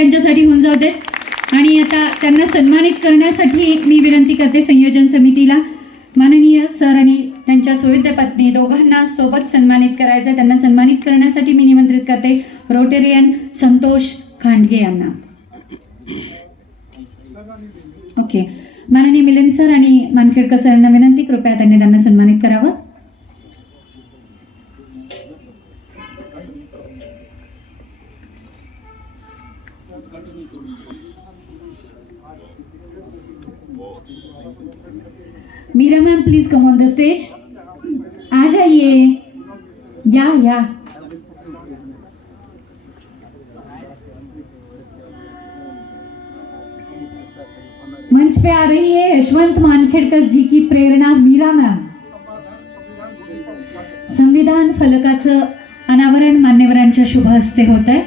त्यांच्यासाठी होऊन जाऊ देत। आणि आता त्यांना सन्मानित करण्यासाठी मी विनंती करते संयोजन समितीला, माननीय सर आणि त्यांच्या सुविद्य पत्नी दोघांना सोबत सन्मानित करायचं। त्यांना सन्मानित करण्यासाठी मी निमंत्रित करते रोटेरियन संतोष खांडगे यांना। ओके, माननीय मिलिंद सर आणि मानखेडकर सरांना विनंती, कृपया त्यांना सन्मानित करावं। Meera ma'am please come on the stage, आ जाइए, या मंच पे आ रही है यशवंत मानखेडकर जी की प्रेरणा मीरा मैम। संविधान फलकाचं अनावरण मान्यवरांच्या शुभ हस्ते होत आहे।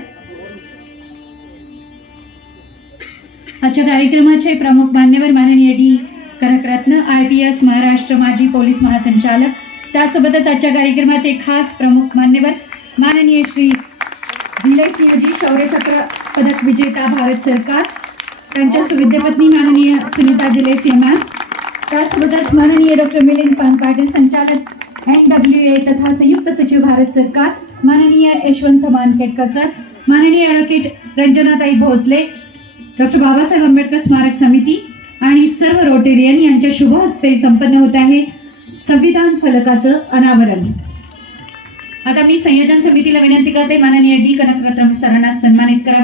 आजच्या कार्यक्रमाचे प्रमुख मान्यवर माननीय डी कनकरत्न IPS महाराष्ट्र माजी पोलीस महासंचालक, त्यासोबतच आजच्या कार्यक्रमाचे खास प्रमुख मान्यवर माननीय श्री जिले सिंहजी शौर्य चक्र पदक विजेता भारत सरकार, त्यांच्या सुविद्य पत्नी माननीय सुनीता जिले सिंह मॅम, त्यासोबतच माननीय डॉक्टर मिलिंद पाटील संचालक NWA तथा संयुक्त सचिव भारत सरकार माननीय यशवंत मानखेडकर सर, माननीय ॲडव्होकेट रंजनाताई भोसले, डॉक्टर बाबासाहेब आंबेडकर स्मारक समिती आणि सर्व रोटेरियन यांच्या शुभ हस्ते संपन्न होत आहे संविधान फलकाचं अनावरण। आता मी संयोजन समितीला विनंती करते माननीय डी कनकरत्न सरांना सन्मानित करावं।